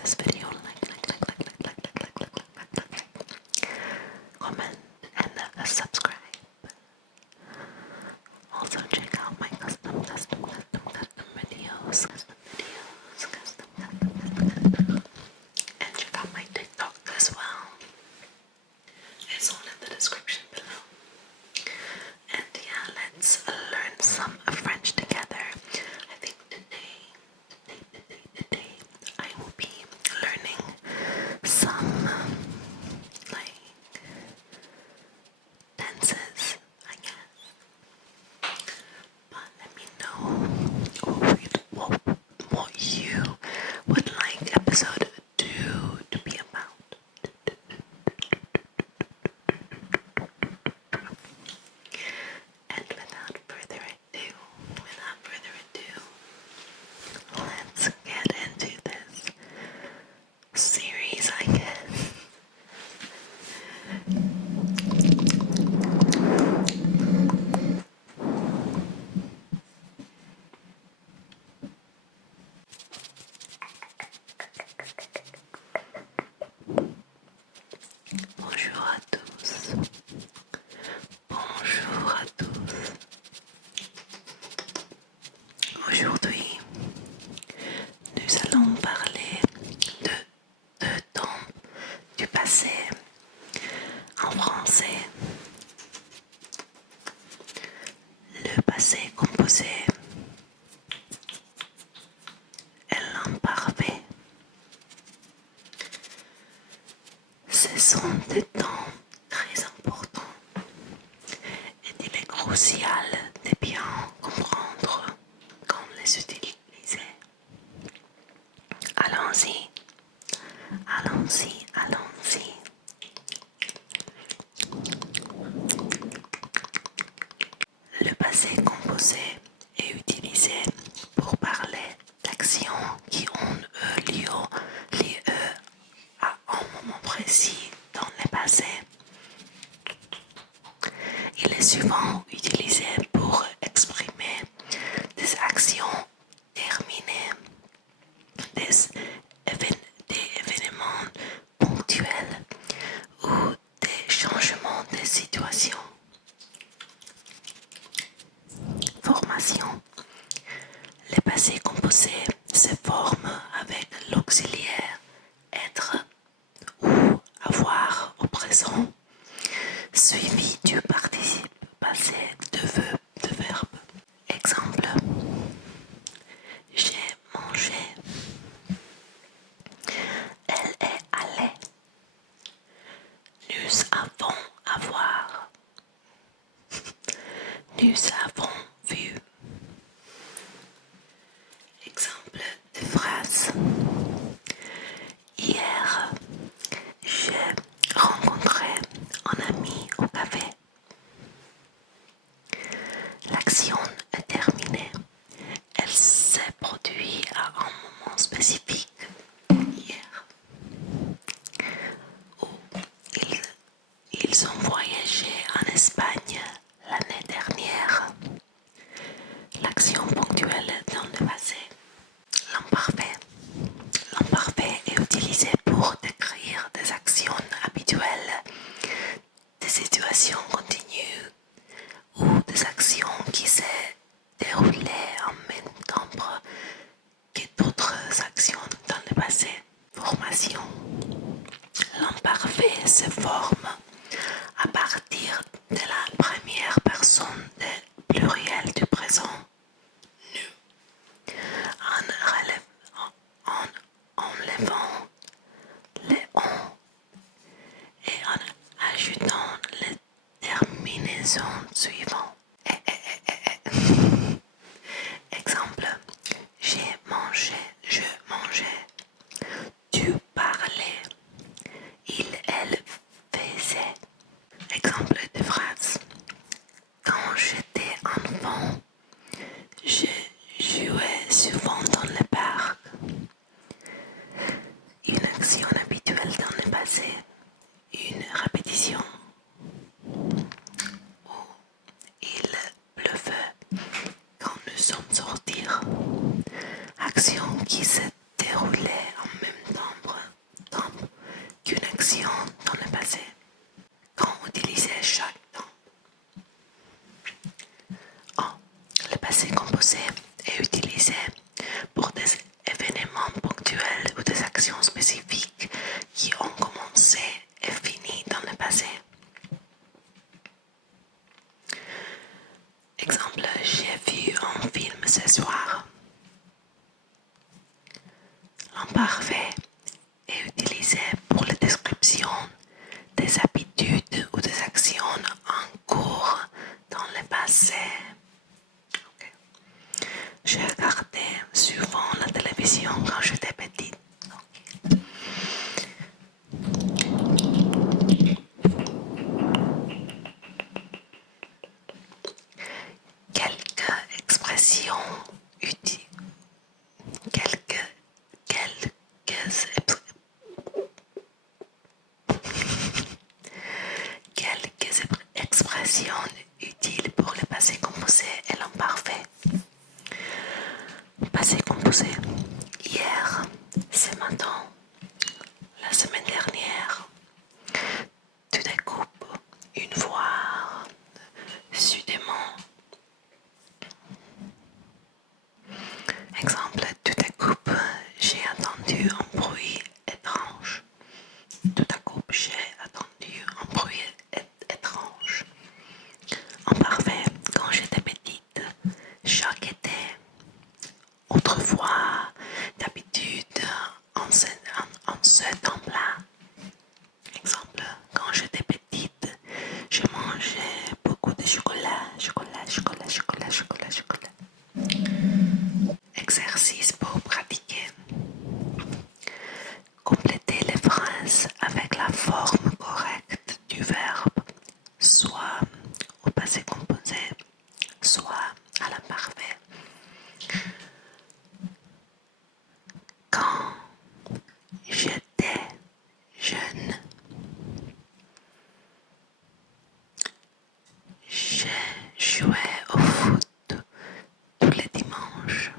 this video, comment, and subscribe. Also check out my custom videos, and check out my TikTok as well. It's all in the description below. And yeah, let's learn some French together. I think today I will be learning some like dances, I guess. But let me know what you would like episode 2 to be about. And without further ado, let's get into this series, I guess. Bonjour à tous. Bonjour à tous. Aujourd'hui, nous allons parler de temps du passé en français. Le passé composé et l'imparfait. Ce sont des temps très importants et il est crucial de bien comprendre comment les utiliser. Allons-y. Le passé composé est utilisé pour parler d'actions qui ont lieu à un moment précis dans le passé. Il est souvent utilisé pour exprimer des actions terminées, des événements ponctuels ou des changements de situation. Formation. Le passé composé se forme avec l'auxiliaire être ou avoir au présent, suivi du participe passé de verbe. Exemple. J'ai mangé. Elle est allée. Nous avons avoir. Nous avons vu. Exemple de phrase. Hier, j'ai rencontré un ami au café. L'action est terminée. Elle s'est produite à un moment spécifique hier. Ou ils ont voyagé en Espagne l'année dernière. L'action ponctuelle dans le passé. L'imparfait. L'imparfait est utilisé pour décrire des actions habituelles, des situations continues ou des actions qui se déroulaient en même temps que d'autres actions dans le passé. Formation. L'imparfait se forme à partir de la première personne du pluriel du présent. Nous. En enlevant les on et en ajoutant les terminaisons suivantes. Exemple. J'ai mangé, je mangeais. Tu parlais. Il, elle faisait. Exemple de phrase. Quand j'étais enfant, je jouais souvent dans le parc. Une action habituelle dans le passé. Une répétition. Il pleuvait quand nous sommes sortis. Action qui se déroulait en même temps l'imparfait est utilisé pour la description des habitudes ou des actions en cours dans le passé. Okay. Je regardais souvent la télévision quand j'étais petite. Okay. Quelques expressions utiles. Quelques expressions utiles pour le passé composé et l'imparfait. Passé composé. Hier, ce matin, la semaine dernière. Tu découpes une fois sudement. Exemple, tout à coup, j'ai entendu un bruit étrange. Tout à coup, j'ai entendu un bruit étrange. En parfait, quand j'étais petite, chaque été, autrefois, d'habitude, en ce temps-là. Exemple, quand j'étais petite, je mangeais beaucoup de chocolat. Exercice pour pratiquer. Complétez les phrases avec la forme correcte du verbe, soit au passé composé, soit à l'imparfait. Quand j'étais jeune, j'ai joué au foot tous les dimanches.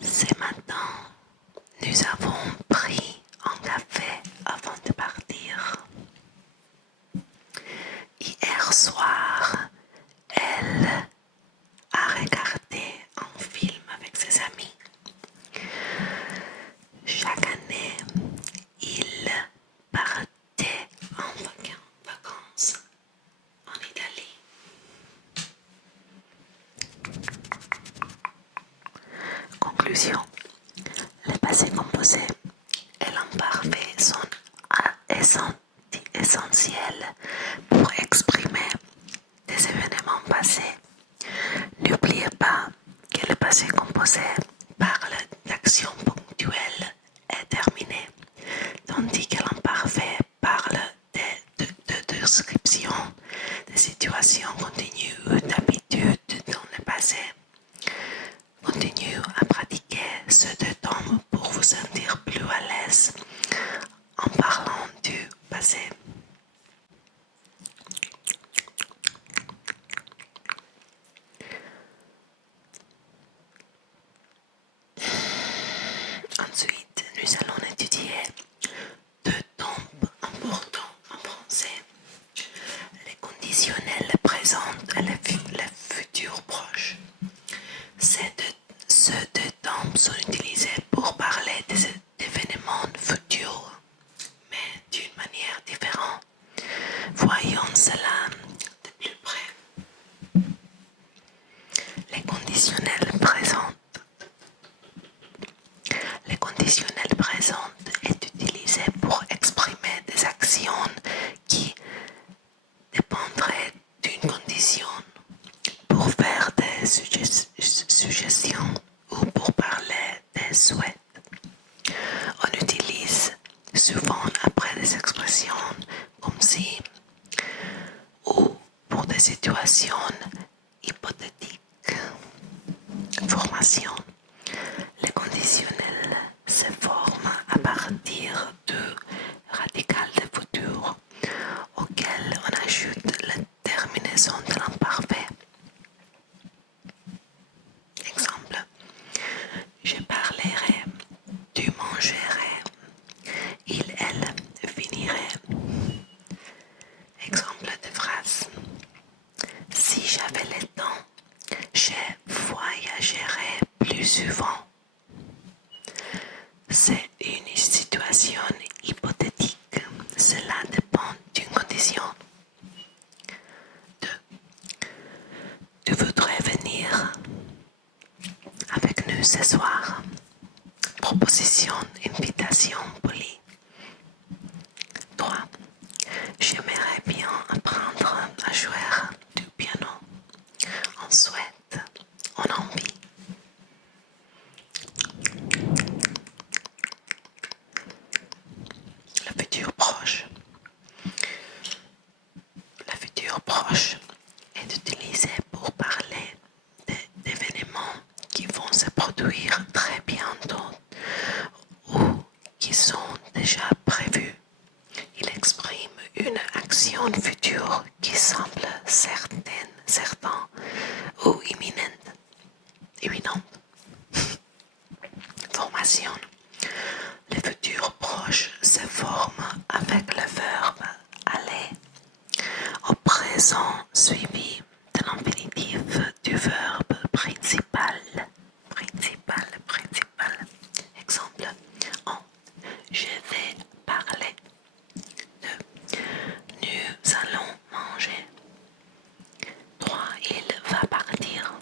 Ce matin, nous avons pris un café avant de partir. Hier soir, elle a regardé un film avec ses amis. Chaque année, il partait en vacances en Italie. Conclusion. Les passés composés et l'imparfait sont essentiels pour exprimer des événements passés. N'oubliez pas que le passé composé parle d'actions ponctuelles et terminées, tandis que l'imparfait parle de descriptions, de situations continues ou d'habitudes dans le passé. Continuez à pratiquer ces deux temps pour vous sentir plus à l'aise en parlant du passé. Ensuite, nous allons étudier deux temps importants en français. Les conditionnels présents et les futurs proches. Ces deux temps sont utilisés pour parler des événements futurs, mais d'une manière différente. Voyons cela de plus près. Les conditionnels présents. Les conditionnels présents est utilisé pour exprimer des actions qui dépendraient d'une condition, pour faire des suggestions ou pour parler des souhaits. On utilise souvent après des expressions comme si ou pour des situations hypothétiques. Formation. Les conditionnels se forment à partir du radical de futur auquel on ajoute la terminaison de l'imparfait. Exemple, je parlerai, tu mangerais, il, elle finirait. Exemple de phrase. Si j'avais le temps, je voyagerais plus souvent. C'est une situation hypothétique. Cela dépend d'une condition. 2. Tu voudrais venir avec nous ce soir. proposition, invitation polie. 3. J'aimerais bien apprendre à jouer du piano. On souhaite, on a envie. Le futur proche. Le futur proche est utilisé pour parler d'événements qui vont se produire très bientôt ou qui sont déjà prévus. Il exprime une action future qui semble certaine ou imminente. Formation. Le futur proche se forme avec le verbe aller au présent suivi de l'infinitif du verbe principal. Exemple 1. Je vais parler. 2. Nous allons manger. 3. Il va partir.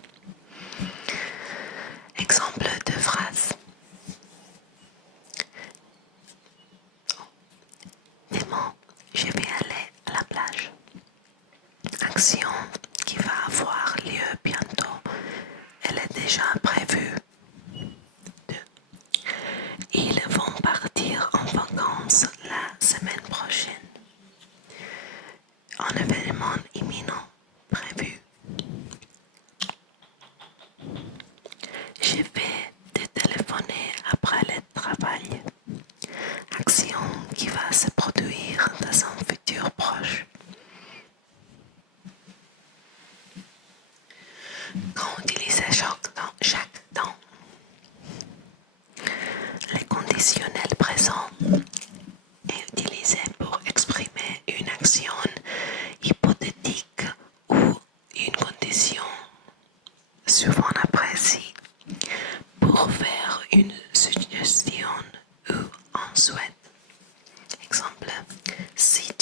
Exemple de phrase. Demain, je vais aller à la plage. Action qui va avoir lieu bientôt. Elle est déjà prévue. 2. Ils vont partir en vacances la semaine prochaine. Un événement imminent prévu. Je vais te téléphoner après le travail. Action qui va se produire dans un futur proche. Quand utiliser chaque temps, le conditionnel présent est utilisé pour exprimer une action hypothétique ou une condition souvent appréciée pour faire une suggestion ou un souhait. Exemple, si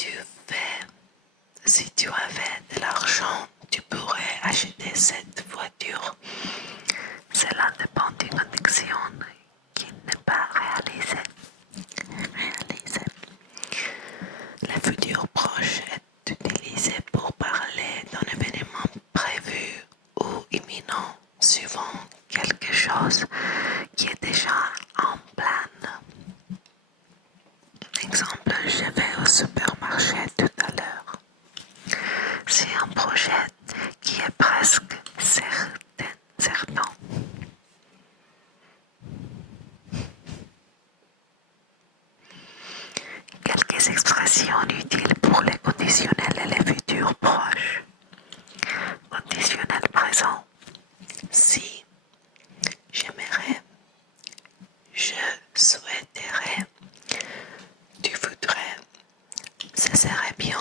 tu avais de l'argent, tu pourrais acheter cette voiture. Cela dépend d'une condition qui n'est pas réalisée. Le futur proche est utilisé pour parler d'un événement prévu ou imminent, suivant quelque chose qui est déjà en plan. Exemple, je vais au supermarché tout à l'heure. C'est un projet qui est presque certain. Quelques expressions utiles pour les conditionnels et les futurs proches. Conditionnel présent. Si, j'aimerais, je souhaiterais, tu voudrais, ce serait bien.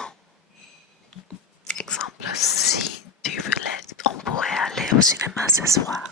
Exemple, si tu voulais, on pourrait aller au cinéma ce soir.